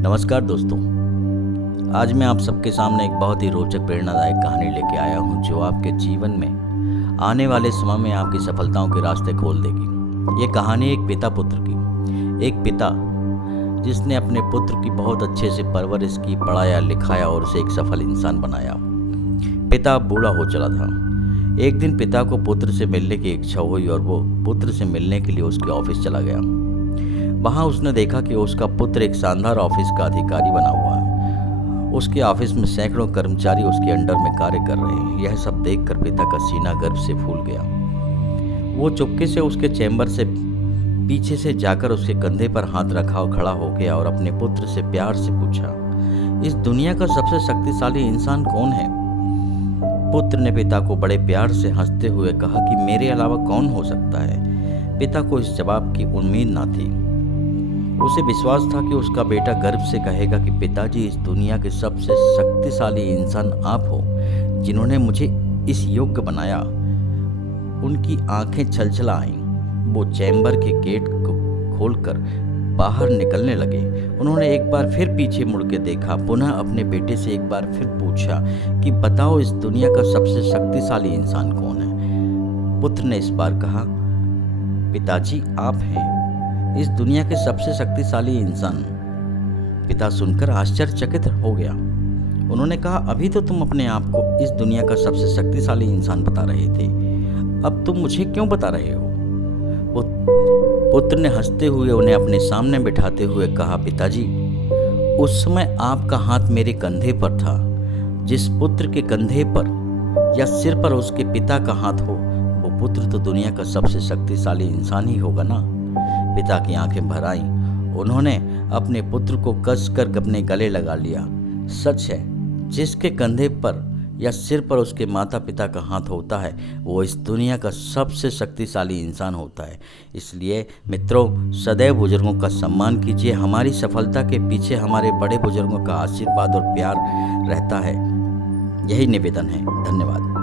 नमस्कार दोस्तों। आज मैं आप सबके सामने एक बहुत ही रोचक प्रेरणादायक कहानी लेके आया हूँ जो आपके जीवन में आने वाले समय में आपकी सफलताओं के रास्ते खोल देगी। ये कहानी एक पिता पुत्र की। एक पिता जिसने अपने पुत्र की बहुत अच्छे से परवरिश की, पढ़ाया लिखाया और उसे एक सफल इंसान बनाया। पिता बूढ़ा हो चला था। एक दिन पिता को पुत्र से मिलने की इच्छा हुई और वो पुत्र से मिलने के लिए उसके ऑफिस चला गया। वहाँ उसने देखा कि उसका पुत्र एक शानदार ऑफिस का अधिकारी बना हुआ है। उसके ऑफिस में सैकड़ों कर्मचारी उसके अंडर में कार्य कर रहे हैं। यह सब देखकर पिता का सीना गर्व से फूल गया। वो चुपके से उसके चैम्बर से पीछे से जाकर उसके कंधे पर हाथ रखा और खड़ा हो गया और अपने पुत्र से प्यार से पूछा, इस दुनिया का सबसे शक्तिशाली इंसान कौन है? पुत्र ने पिता को बड़े प्यार से हंसते हुए कहा कि मेरे अलावा कौन हो सकता है। पिता को इस जवाब की उम्मीद ना थी। उसे विश्वास था कि उसका बेटा गर्व से कहेगा कि पिताजी, इस दुनिया के सबसे शक्तिशाली इंसान आप हो जिन्होंने मुझे इस योग्य बनाया। उनकी आंखें छलछला आईं। वो चैम्बर के गेट को खोलकर बाहर निकलने लगे। उन्होंने एक बार फिर पीछे मुड़ के देखा, पुनः अपने बेटे से एक बार फिर पूछा कि बताओ, इस दुनिया का सबसे शक्तिशाली इंसान कौन है? पुत्र ने इस बार कहा, पिताजी आप हैं इस दुनिया के सबसे शक्तिशाली इंसान। पिता सुनकर आश्चर्यचकित हो गया। उन्होंने कहा, अभी तो तुम अपने आप को इस दुनिया का सबसे शक्तिशाली इंसान बता रहे थे, अब तुम मुझे क्यों बता रहे हो? पुत्र ने हंसते हुए उन्हें अपने सामने बिठाते हुए कहा, पिताजी, उस समय आपका हाथ मेरे कंधे पर था। जिस पुत्र के कंधे पर या सिर पर उसके पिता का हाथ हो, वो पुत्र तो दुनिया का सबसे शक्तिशाली इंसान ही होगा ना। पिता की आंखें भर आईं। उन्होंने अपने पुत्र को कसकर अपने गले लगा लिया। सच है, जिसके कंधे पर या सिर पर उसके माता पिता का हाथ होता है, वो इस दुनिया का सबसे शक्तिशाली इंसान होता है। इसलिए मित्रों, सदैव बुजुर्गों का सम्मान कीजिए। हमारी सफलता के पीछे हमारे बड़े बुजुर्गों का आशीर्वाद और प्यार रहता है। यही निवेदन है। धन्यवाद।